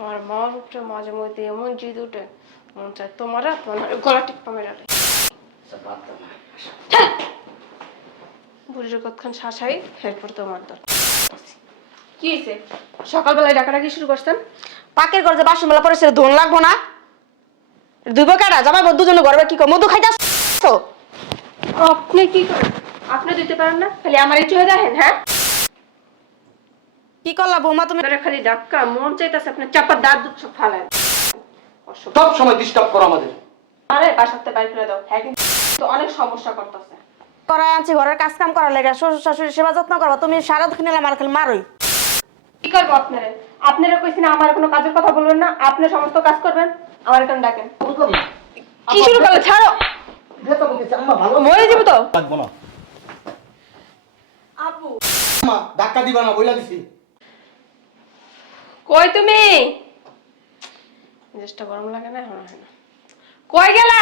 তোমার মার উপরে মাঝে মধ্যে এমন জিদ উঠে মন চায় তোমার তোমার গলা টিপ্পা মেরালে না বুড়ির কতক্ষণ শাসাই এরপর তোমার দর কি হয়েছে? সকালবেলায় ডাকাডাকি শুরু করছেন? পাকের ঘর যে বাসন মেলা পরে সেটা ধন লাগবো না? দুই বকাটা জামাই বউ দুজনে গর্বে কি মধু খাইতে আপনি কি করেন? আপনি দিতে পারেন না? খালি আমার এই চুয়ে দেখেন হ্যাঁ? কি করলা বৌমা তুমি? আপনারা খালি ডাক্কা মন চাইতেছে আপনার চাপার দাঁত সব ফালেন সব সময় ডিস্টার্ব করো আমাদের। আরে বাসাতে বাইর করে দাও। হ্যাঁ কিন্তু অনেক সমস্যা করতেছে। করাই আনছি ঘরের কাজ কাম করার লেগে শ্বশুর শাশুড়ি সেবা যত্ন করবা তুমি সারা দুঃখ নিলাম আর খালি মারোই। কি করব আপনারা? আপনারা কইছি না আমার কোনো কাজের কথা বলবেন না আপনি সমস্ত কাজ করবেন। আমার কেন ডাকেন। কি শুরু করলে? ছাড়ো। মরে যাব তো। লাগবো না। আব্বু। ধাক্কা দিবা না বইলা দিছি। কই তুমি? মেজাজটা গরম লাগে না এখন হয় না। কই গেলা?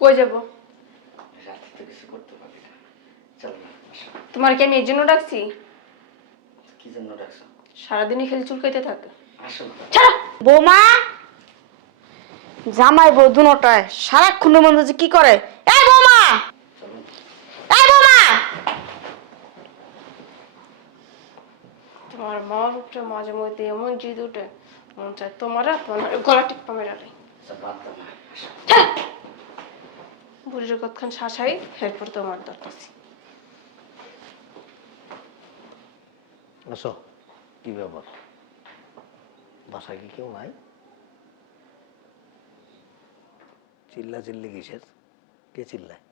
কই যাব? রাতে তো কিছু করতে পারবি না। চল না তোমার কি আমি এর জন্য ডাকছি? কি জন্য ডাকছো? সারাদিনই খালি চুলকাইতে থাকে। আসো ছাড়ো! বৌমা! জামাই বউ দুটায় সারাক্ষণ মনে কি করে? এই বৌমা! এই বৌমা! তোমার মার উপরে মাঝে মধ্যে এমন জিদ উঠে মন চায় তোমার তোমার গলা টিপ্পা মেরালে। সব বাদ দাও না আসো। বুড়ির কতক্ষণ শাসাই এরপর তোমার দরকার আসো। কি ব্যাপার? বাসায় কি কেউ নাই? চিল্লা চিল্লি কিসের? কে চিল্লায়?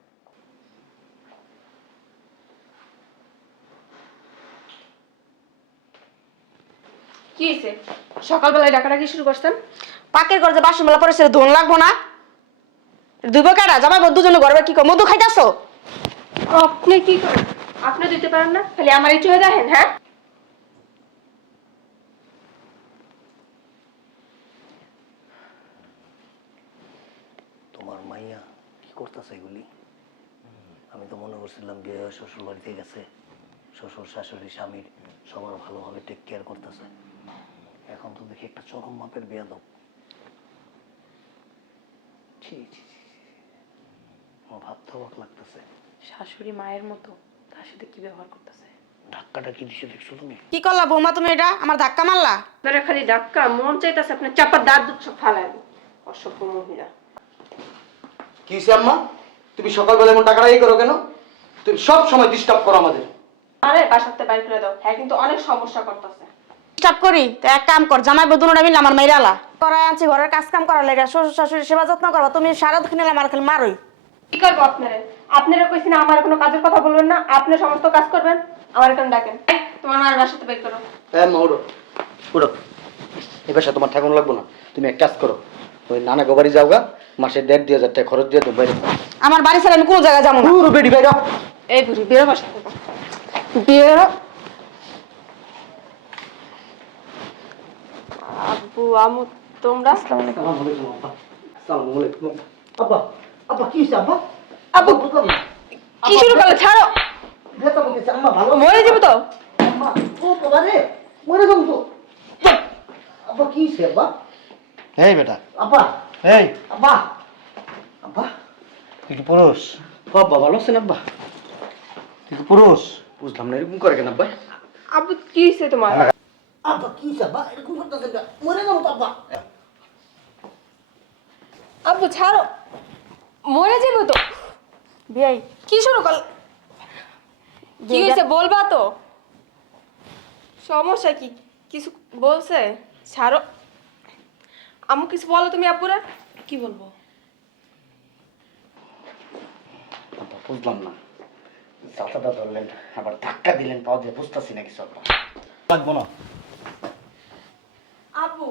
কি হয়েছে সকালবেলায় ডাকাডাকি শুরু করছেন? পাকের ঘর যে বাসন মেলা পরে সেটা ধন লাগবো না। জামাই বউ দুজনে গর্বে কি কর? মধু খাইতেছো? আপনি কি করেন? আপনি দিতে পারেন না? খালি আমার এই চুয়ে দেখেন হ্যাঁ? তোমার মাইয়া কি করতেছে এগুলি? আমি তো মনে করছিলাম বিয়ে হয়ে শ্বশুর বাড়িতে গেছে। শ্বশুর শাশুড়ি স্বামীর সবার ভালোভাবে টেক কেয়ার করতেছে। তো দেখি একটা চরম মাপের বিয়া দাও ছি ছি ছি, ছি। আমার ভাবতে অবাক লাগতেছে। শাশুড়ি মায়ের মতো তার সাথে কি ব্যবহার করতেছে? ধাক্কাটা কি দিছে দেখছ তুমি? কি করলা বৌমা তুমি এটা? আমার ধাক্কা মারলা? খালি ডাক্কা মন চাইতেছে আপনার চাপার দাঁত দুধ সব ফালেন অসভ্য মহিলা। কি আম্মা? তুমি সকালবেলা এমন টাকা রাখি করো কেন? তুমি সব সময় ডিস্টার্ব করো আমাদের। আরে বাসাতে বাইর করে দাও। হ্যাঁ কিন্তু অনেক সমস্যা করতেছে। চাপ করি তো এক কাম কর জামাই বউ দুটা মিলে আমার মাইরালা করাই আনছি ঘরের কাজ কাম করার লেগে শ্বশুর শাশুড়ি সেবা যত্ন করবা তুমি সারা দুঃখ নিলাম আর খালি মারোই। কি করব আপনারা? আপনারা কইছি না আমার কোনো কাজের কথা বলবেন না আপনি সমস্ত কাজ করবেন আমার কেন ডাকেন। এই, তোমার মায়ের বাসাতে বাইর করো। হ্যাঁ মা উড়ো উড়ো এবার সাথে তোমার ঠাকুর লাগবো না। তুমি এক কাজ করো ওই নানা গোবারি যাও গা মাসে দেড় দুই হাজার টাকা খরচ দিয়ে তো বাইরে আমার বাড়ি ছাড়া আমি কোনো জায়গায় যাব না। পুরো বেডি বাইরে। এই বুড়ি বেরো বাসা থেকে। বেরো। আমু তোমরা? আব্বা। আব্বা। কি আব্বা? আব্বু শুরু করলে? ছাড়ো। মরে যাব তো। আম্মা ও বাবা রে মরে যাব তো। আব্বা কি হয়েছে আব্বা? এই বেটা। আব্বা এই। আব্বা আব্বা। তুই কি পুরুষ? আব্বা ভালো আছেন আব্বা? তুই কি পুরুষ? বুঝলাম না এরকম করে কেন আব্বা? আব্বু কি হয়েছে তোমার? আব্বা কি আব্বা এরকম করতেছেন? মরে যাব তো আব্বা আব্বু ছাড়ো। মরে যাব তো। বিয়াই কি শুরু করলে কি হয়েছে বলবা তো। সমস্যা কি? কিছু বলছে? ছাড়ো। আমু কিছু বলো তুমি আব্বুরা কি বলব? বুঝলাম না। চাচাটা ধরলেন আবার ধাক্কা দিলেন পাও দিয়ে বুঝতেছি না কিছু লাগবো না আব্বু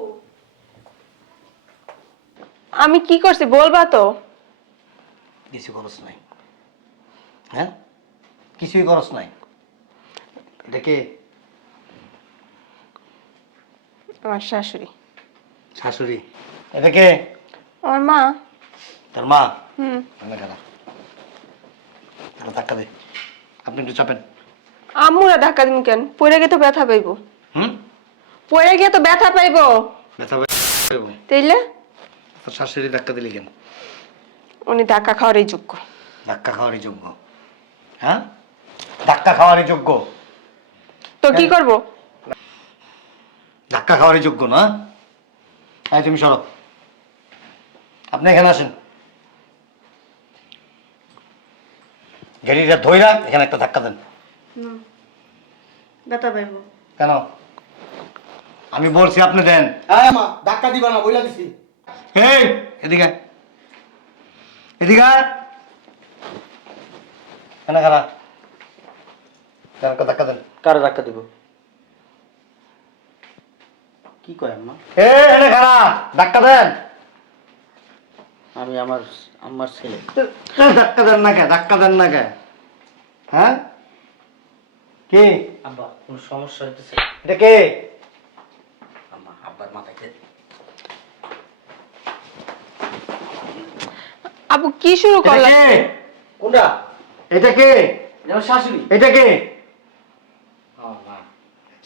আমি কি করছি বলবা তো। কিছু খরচ নাই। হ্যাঁ? কিছুই খরচ নাই। দেখে আমার শাশুড়ি। শাশুড়ি। এটা কে? আমার মা। তার মা? হুম। আমি খারাপ ধাক্কা দে। আপনি একটু চাপেন। আম্মুরা ধাক্কা দিন কেন? পড়ে গিয়ে তো ব্যথা পাইবো। হুম? পড়ে গিয়ে তো ব্যথা পাইবো। ব্যথা পাইবো। তাইলে? তোর শাশুড়ি ধাক্কা দিলি কেন? উনি ধাক্কা খাওয়ারই যোগ্য। ধাক্কা খাওয়ারই যোগ্য। হ্যাঁ? ধাক্কা খাওয়ারই যোগ্য। তো কি করব? ধাক্কা খাওয়ারই যোগ্য না? হ্যাঁ তুমি সরো। আপনি এখানে আসেন। গেড়িটা ধইরা এখানে একটা ধাক্কা দেন। ব্যথা পাইবো। কেন? আমি বলছি আপনি দেন। হ্যাঁ মা ধাক্কা দিবা না বইলা দিছি। এই এদিকে এদিকে কেন খারা কেন ধাক্কা দেন? কারে ধাক্কা দিব? কি কয় আম্মা? এ এনে খারা ধাক্কা দেন। আমি আমার আমার ছেলে। ধাক্কা দেন না কে? ধাক্কা দেন না কে? হ্যাঁ? কি? আব্বা কোন সমস্যা হইতেছে? এটা কে? আম্মা আব্বার মাথায় আপু কি শুরু এটা করলেন কোনটা? এটা কে? আমার শাশুড়ি। এটা কে?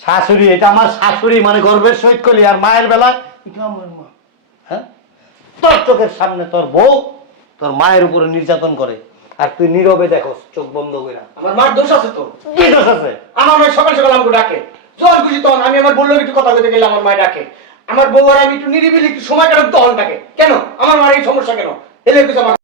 শাশুড়ি এটা আমার শাশুড়ি মানে গর্বের সহিত করি আর মায়ের বেলা এটা আমার মা। হ্যাঁ? তোর চোখের সামনে তোর বউ তোর মায়ের উপরে নির্যাতন করে আর তুই নীরবে দেখো চোখ বন্ধ করে আমার মার দোষ আছে তো। কি দোষ আছে? আমার মায়ের সকাল সকাল আমাকে ডাকে। যখন খুশি তখন আমি আমার বলল একটু কথা বলতে গেলে আমার মায় ডাকে। আমার বউ আর আমি একটু নিরিবিলি একটু সময় কাটাম তখন ডাকে। কেন? আমার মার এই সমস্যা কেন? এলে কিছু আমার